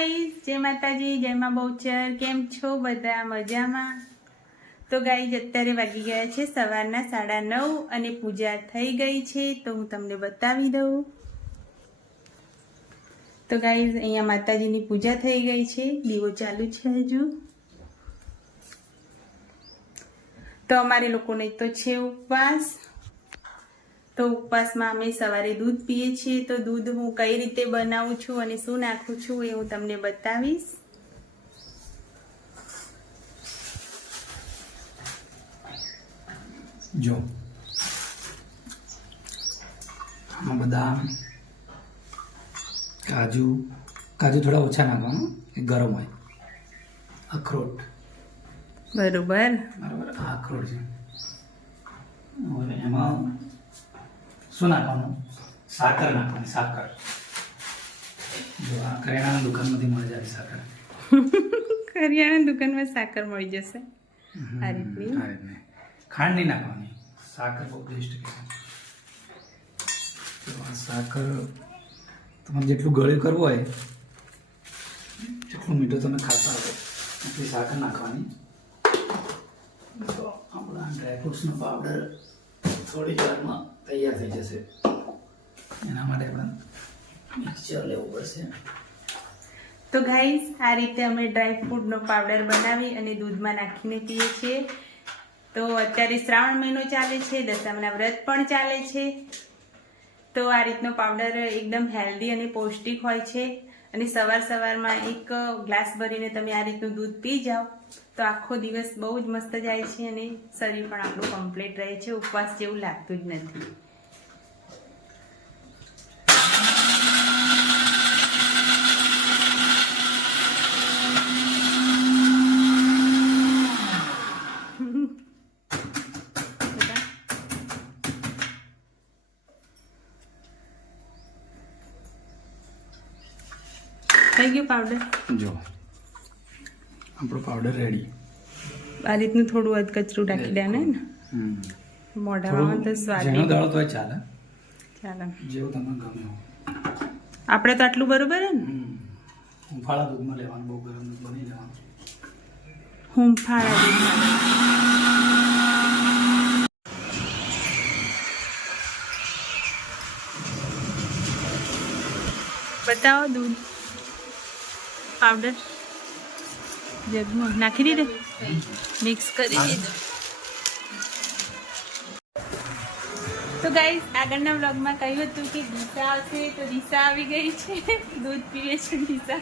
Guys જય માતાજી, જય મા બહુચર. કેમ છો બધા? મજામાં? તો ગાઈઝ અત્યારે વાગી ગયા છે સવારના સાડા નવ અને પૂજા થઈ ગઈ છે, તો હું તમને બતાવી દઉં. તો ગાઈઝ અહીંયા માતાજીની પૂજા થઈ ગઈ છે, દીવો ચાલુ છે હજુ. તો અમારે લોકોને તો છે ઉપવાસ. તો ઉપવાસમાં અમે સવારે દૂધ પીએ છીએ. તો દૂધ હું કઈ રીતે બનાવું છું અને શું નાખું છું એ હું તમને બતાવીશ. જો. આમાં બદામ કાજુ કાજુ થોડા ઓછા નાખવાનું એ ગરમ હોય. અખરોટ. બરોબર. બરાબર આ અખરોટ છે. એમાં શું નાખવાનું? સાકર નાખવાની સાકર. જો આ કરિયાણાની દુકાનમાંથી મળી જાય સાકર. કરિયાણાની દુકાનમાં સાકર મળી જશે. આ રીતની. આ રીતની. ખાંડ નહીં નાખવાની. સાકર બહુ બેસ્ટ કહેવાય. તો આ સાકર તમારે જેટલું ગળ્યું કરવું હોય જેટલું મીઠું તમે ખાતા હોય એટલી સાકર નાખવાની. તો આપણા ડ્રાયફ્રૂટ્સનો પાવડર થોડી વારમાં તૈયાર થઈ જશે. એના માટે પણ મિક્સચર લેવું પડશે. તો ગાઈઝ આ રીતે અમે ડ્રાય ફ્રૂટનો પાવડર બનાવી અને દૂધમાં નાખીને પીએ છીએ. તો અત્યારે શ્રાવણ મહિનો ચાલે છે દશામાના વ્રત પણ ચાલે છે. તો આ રીતનો પાવડર એકદમ હેલ્ધી અને પૌષ્ટિક હોય છે. અને સવાર સવારમાં એક ગ્લાસ ભરીને તમે આ રીતનું દૂધ પી જાઓ. તો આખો દિવસ બહુ જ મસ્ત જાય છે અને શરીર પણ આપણું કમ્પ્લીટ રહે છે. ઉપવાસ જેવું લાગતું જ નથી. થઈ ગયું પાવડર જો. આપણો પાવડર રેડી આ રીતનું થોડું અધકચરું રાખી દેવાનું ને? મોઢામાં તો સ્વાદ જેનો દાળો તોય ચાલે. ચાલો. જેવું તમને ગમે આપણે તો આટલું બરોબર હે ને? હુંફાળા દૂધમાં લેવાનું બહુ ગરમ દૂધ બની લેવાનું હુંફાળા દૂધમાં બતાવો દૂધ. પાવડર જગમાં નાખી દીધે? મિક્સ કરી દીધું. તો ગાઈસ આગળના બ્લોગમાં કહ્યું હતું કે દિશા આવશે તો દિશા આવી ગઈ છે. દૂધ પીવે છે દિશા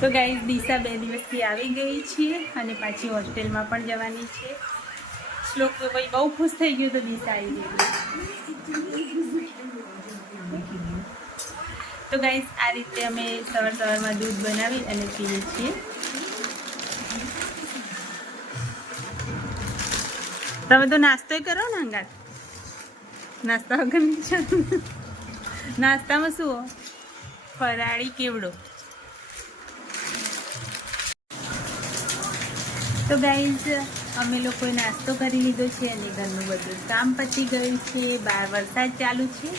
તો ગાઈસ દિશા બે દિવસથી આવી ગઈ છે અને પાછી હોસ્ટેલમાં પણ જવાની છે. શ્લોક તો ભાઈ બહુ ખુશ થઈ ગયો તો દિશા આવી ગઈ. તો ગાઈસ આ રીતે અમે સવાર સવારમાં દૂધ બનાવી અને પીએ છીએ. તમે તો નાસ્તોય કરો ને અંગાત નાસ્તા વગર નાસ્તામાં શું ફરાળી કેવડો? તો ગાઈઝ અમે લોકોએ નાસ્તો કરી લીધો છે અને ઘરનું બધું કામ પતી ગયું છે. બહાર વરસાદ ચાલુ છે.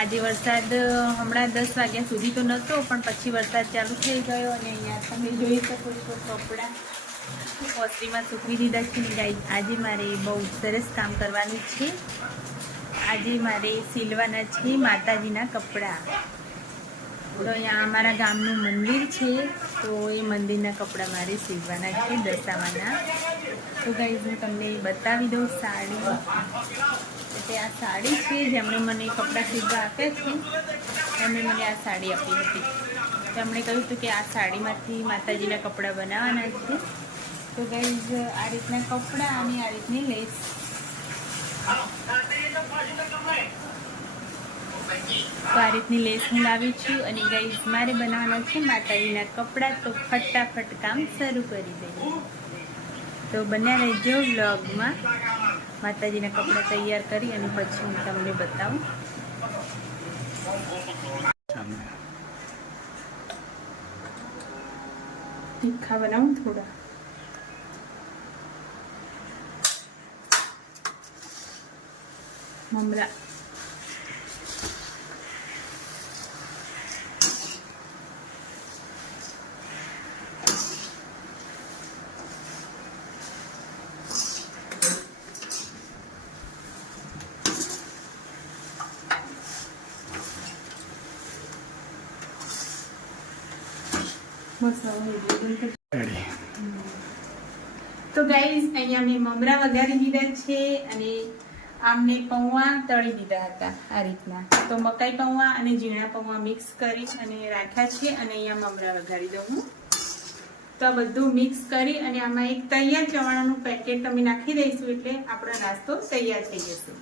આજે વરસાદ હમણાં દસ વાગ્યા સુધી તો નહોતો પણ પછી વરસાદ ચાલુ થઈ ગયો અને અહીંયા તમે જોઈ શકો છો કપડાં. ઓસરીમાં સૂકવી દીધા છે આજે મારે બહુ સરસ કામ કરવાનું છે. આજે મારે સિલવાના છે માતાજીના કપડાં. તો અહીંયા અમારા ગામનું મંદિર છે, તો એ મંદિરના કપડાં મારે સીવવાના છે દસાવાના તો ગાઈઝ હું તમને બતાવી દઉં સાડી. એટલે આ સાડી છે, જેમણે મને કપડાં સીવવા આપ્યા છે, એમણે મને આ સાડી આપી હતી. તેમણે કહ્યું હતું કે આ સાડીમાંથી માતાજીના કપડાં બનાવવાના છે. તો ગાઈઝ આ રીતના કપડાં અને આ રીતની લેસ તો આ રીતની લેસ હું લાવી છું અને ગાઈઝ મારે બનાવવાના છે માતાજીના કપડાં. તો ફટાફટ કામ શરૂ કરી દઈએ. તો બન્યા રહેજો વ્લોગમાં માતાજીના કપડાં તૈયાર કરી અને પછી હું તમને બતાવું. તીખા બનાવું થોડા. મમરા. તો ગાઈઝ અહીંયા મેં મમરા વઘારી દીધા છે અને આમને પૌવા તળી દીધા હતા આ રીતના. તો મકાઈ પૌવા અને ઝીણા પૌવા મિક્સ કરી અને રાખ્યા છે અને અહીંયા મમરા વઘારી દઉં તો આ બધું મિક્સ કરી અને આમાં એક તૈયાર ચવાણાનું પેકેટ તમે નાખી દઈશું એટલે આપણો નાસ્તો તૈયાર થઈ જશે.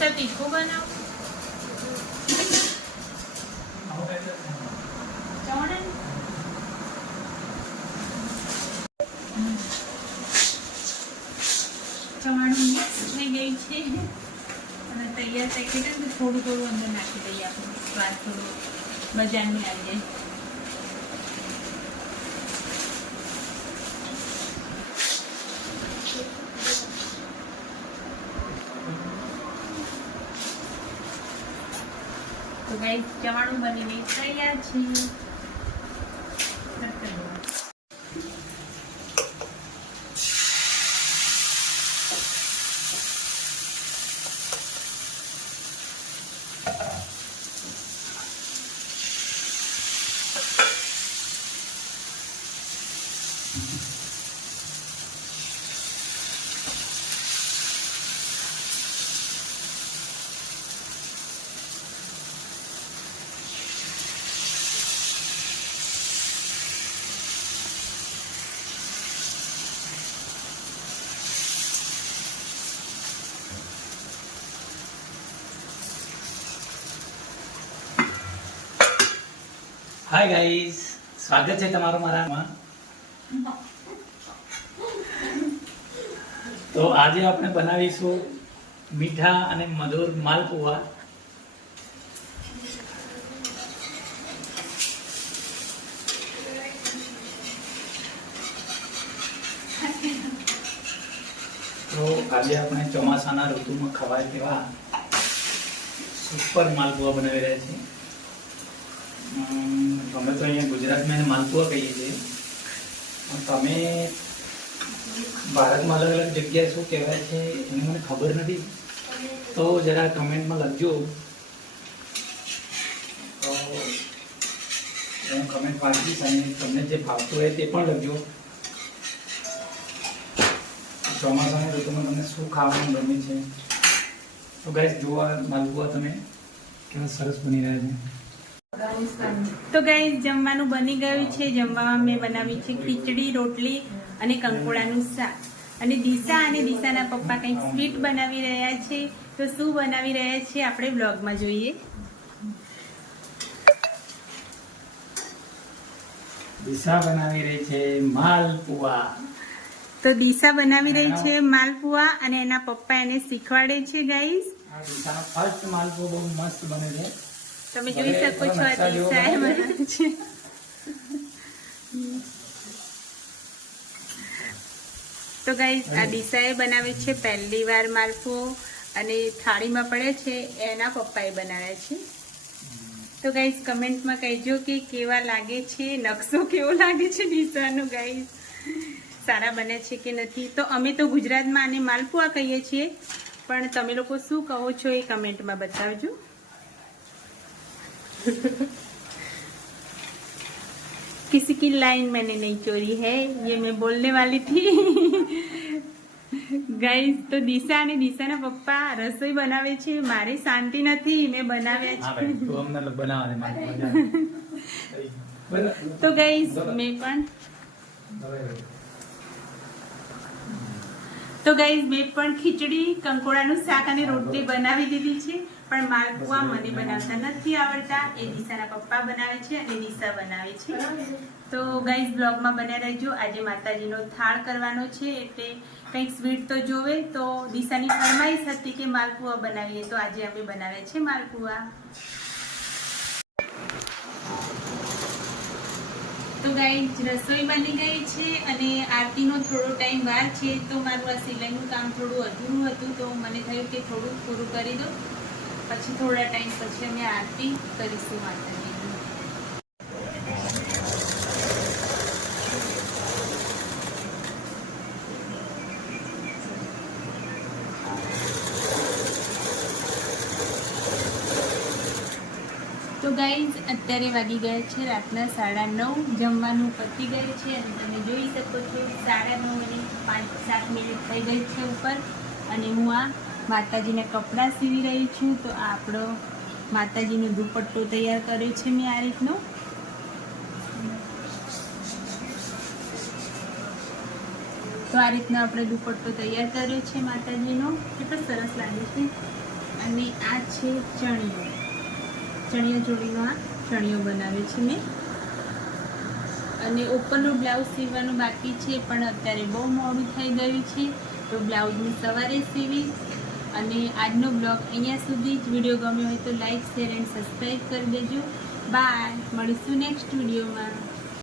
દિશા તીખું બનાવ ચવાણા મિક્સ થઈ ગઈ છે અને તૈયાર થઈ ગઈ થોડું થોડું અંદર નાખી દઈએ આપણે સ્વાદ થોડું બજારની આવી જાય તો ગાઈ ચવાણું બનીને તૈયાર છે કટ કરી દો. હાય ગાઈઝ સ્વાગત છે તમારું મારામાં તો આજે આપણે બનાવીશું મીઠા અને મધુર માલપુવા તો આજે આપણે ચોમાસાના ઋતુમાં ખવાય તેવા સુપર માલપુવા બનાવી રહ્યા છીએ. અમે તો અહીંયા ગુજરાતમાં એને માલપુઆ કહીએ છીએ. તમે ભારતમાં અલગ અલગ જગ્યાએ શું કહેવાય છે એની મને ખબર નથી. તો જરા કમેન્ટમાં લખજો. તો હું કમેન્ટ વાંચીશ અને તમને જે ફાવતું હોય તે પણ લખજો. ચોમાસાની ઋતુમાં તમને શું ખાવાનું ગમે છે? તો ગાઈસ જોવા માલપુઆ તમે. કેવા સરસ બની રહ્યા છે. તો ગાઈઝ જમવાનું બની ગયું છે. જમવામાં મેં બનાવી છે ખીચડી રોટલી અને કંકોડાનું શાક. અને દિશા અને દિશાના પપ્પા કંઈક સ્વીટ બનાવી રહ્યા છે. તો શું બનાવી રહ્યા છે આપણે બ્લોગમાં જોઈએ. દિશા બનાવી રહી છે માલપુઆ. તો દિશા બનાવી રહી છે માલપુઆ અને એના પપ્પા એને શીખવાડે છે ગાઈસ આ દિશાનો ફર્સ્ટ માલપુઆ બહુ મસ્ત બને છે. તમે જોઈ શકો છો આ દિશા દિશાએ છે. તો ગાઈઝ આ દિશાએ બનાવે છે. પહેલી વાર માલપુઓ અને થાળીમાં પડે છે. એના પપ્પાએ બનાવ્યા છે. તો ગાઈઝ કમેન્ટમાં કહેજો કે કેવા લાગે છે નકશો કેવો લાગે છે દિશાનો ગાઈઝ સારા બને છે કે નથી? તો અમે તો ગુજરાતમાં આને માલપુઆ કહીએ છીએ. પણ તમે લોકો શું કહો છો એ કમેન્ટમાં બતાવજો. किसी की लाइन मैंने नहीं चोरी है ये मैं बोलने वाली थी ગાઈસ તો દિશા અને દિશાના પપ્પા રસોઈ બનાવે છે મારે શાંતિ નથી મેં બનાવ્યા હા છે ભાઈ તું અમને બનાવવા દે માલપુઆ જા. બરાબર. તો ગાઈસ મેં પણ તો ગાઈઝ મેં પણ ખીચડી કંકોડાનું શાક અને રોટલી બનાવી દીધી છે પણ માલપુઆ મને બનાવતા નથી આવડતા. એ દિશાના પપ્પા બનાવે છે અને દિશા બનાવે છે. તો ગાઈઝ બ્લોગમાં બન્યા રહેજો. આજે માતાજીનો થાળ કરવાનો છે એટલે કંઈક સ્વીટ તો જોવે. તો દિશાની ફરમાઈશ હતી કે માલપુઆ બનાવીએ. તો આજે અમે બનાવ્યા છે માલપુઆ તો ગાઈઝ રસોઈ બની ગઈ છે અને આરતીનો થોડો ટાઈમ વાર છે. તો મારું આ સિલાઈનું કામ થોડું અધૂરું હતું. તો મને થયું કે થોડું પૂરું કરી દો. પછી થોડા ટાઈમ પછી અમે આરતી કરીશું તો ગાઈઝ અત્યારે વાગી ગયા છે રાતના સાડા નવ, જમવાનું પતી ગયું છે અને તમે જોઈ શકો છો સાડા નવ અને પાંચ સાત મિનિટ થઈ ગઈ છે ઉપર અને હું આ માતાજીના કપડાં સીવી રહી છું, તો આપણો માતાજીનો દુપટ્ટો તૈયાર કર્યો છે મેં આ રીતનો. તો આ રીતનો આપણે દુપટ્ટો તૈયાર કર્યો છે માતાજીનો. કેટલો સરસ લાગે છે. અને આ છે ચણિયો. ચણિયા ચોળીનો આ ચણિયો બનાવે છે મેં. અને ઉપરનું બ્લાઉઝ સીવવાનું બાકી છે, પણ અત્યારે બહુ મોડું થઈ ગયું છે, તો બ્લાઉઝની સવારે સીવી અને આજનો બ્લોગ અહીંયા સુધી જ વીડિયો ગમ્યો હોય તો લાઈક, શેર એન્ડ સબસ્ક્રાઈબ કરી દેજો. બાય. મળીશું નેક્સ્ટ વિડીયોમાં.